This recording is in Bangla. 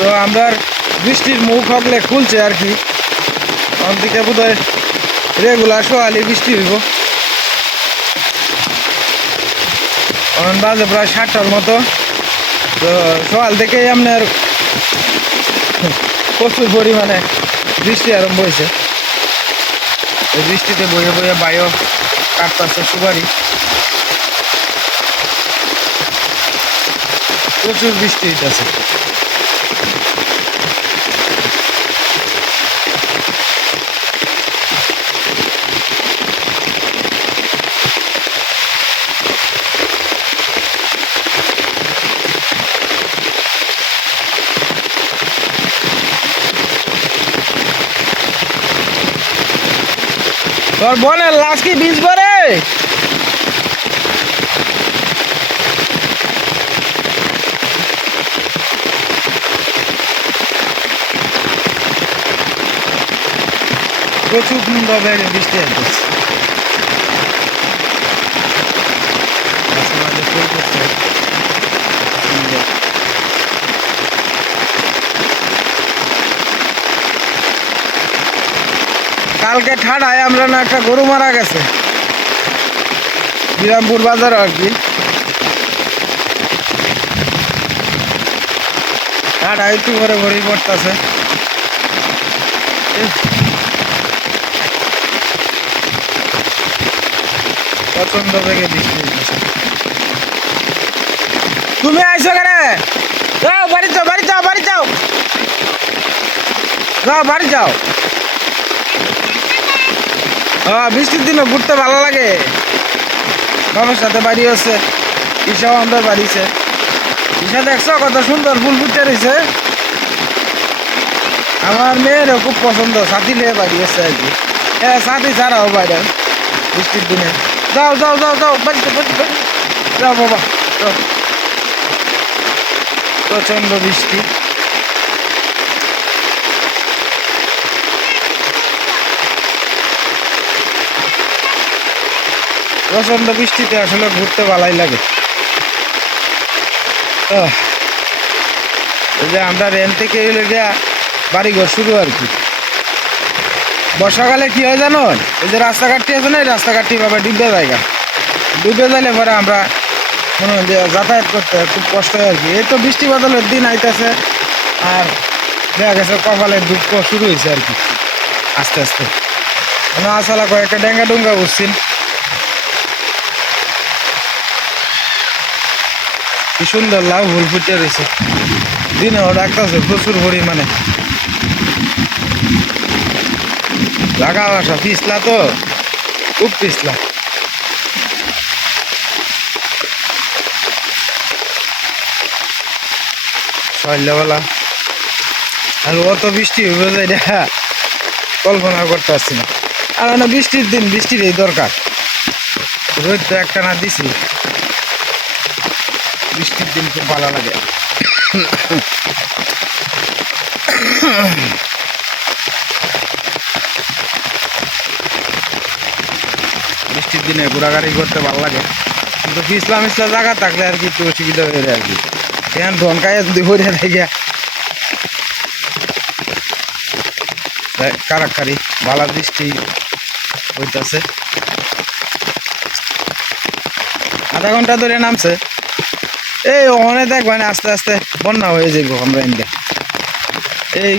তো আমরা বৃষ্টির মুখ হকলে খুলছে আর কি। অন্দিকে বোধ হয় রেগুলার সোয়ালি বৃষ্টি হইব। এখন বাজে প্রায় সাতটার মতো। তো সকাল থেকেই আপনার প্রচুর পরিমাণে বৃষ্টি আরম্ভ হয়েছে। বৃষ্টিতে বয়ে বয়ে বায়ু কাটতেছে সুপারি। প্রচুর বৃষ্টি হইতেছে। তোর বোনের লাশ কি বীজ পরে আসতেছে। মাঝে ফুল করছে সুন্দর। কালকে ঠাডায় আমরা না একটা গরু মারা গেছে। বিরামপুর বাজার আর কি। ঠাডা একটু করে ভরি পড়তেছে। প্রচণ্ড বেগে বৃষ্টি তুমি আইছো কেন? যাও বাড়ি যাও বাড়ি যাও বাড়ি যাও। যাও বাড়ি যাও। হ্যাঁ বৃষ্টির দিনে ঘুরতে ভালো লাগে। বাবার সাথে বাড়ি হচ্ছে ঈশাও আমরা বাড়িছে। ঈশা দেখছ কত সুন্দর ফুল ফুটে রয়েছে আমার মেয়েরও খুব পছন্দ, সাথী নিয়ে বাড়ি হচ্ছে আর কি। হ্যাঁ সাথী ছাড়াও বাইরে, বৃষ্টির দিনে। যাও যাও যাও যাও, বাড়িতে বাড়িতে বাড়ি যাও বৃষ্টি। প্রচণ্ড বৃষ্টিতে আসলে ঘুরতে ভালাই লাগে। আমরা রেন থেকে বাড়িঘর শুরু আর কি। বর্ষাকালে কি হয় জানো? এই যে রাস্তাঘাটটি আছে না, এই রাস্তাঘাটটি ভাবে ডুবে জায়গা ডুবে যাইলে পরে আমরা মনে হয় যাতায়াত করতে খুব কষ্ট হয় আর কি। এই তো বৃষ্টি বাদলের দিন আইতেছে, আর দেখা গেছে কপালের দুঃখ শুরু হয়েছে আর কি, আস্তে আস্তে। আমরা আসলা কয়েকটা ডেঙ্গা ডুঙ্গা বুঝছেন কি সুন্দর লাউ ভুল ফুটে রয়েছে দিনেও ডাকতেছে প্রচুর পরিমাণে। লাগা বাসা পিছলা তো। খুব পিছলা। আর অত বৃষ্টি হইবে এটা কল্পনা করতে পারছি না। আর না, বৃষ্টির দিন, বৃষ্টির এই দরকার। রোদ তো একটা না দিছি। বৃষ্টির দিন খুব ভালো লাগে। দিনে ঘোরাঘুরি করতে ভালো লাগে। কিন্তু পিছলা মিছলা জায়গা থাকলে আর কি একটু অসুবিধা হয়ে যায় আর কি। এখন ঢনকায় যদি হয়ে থাকে। কারাকারি ভালো বৃষ্টি হইতাছে। আধা ঘণ্টা ধরে নামছে। এই ওখানে দেখবেন আস্তে আস্তে বন্যা হয়ে যাইব আমরা এই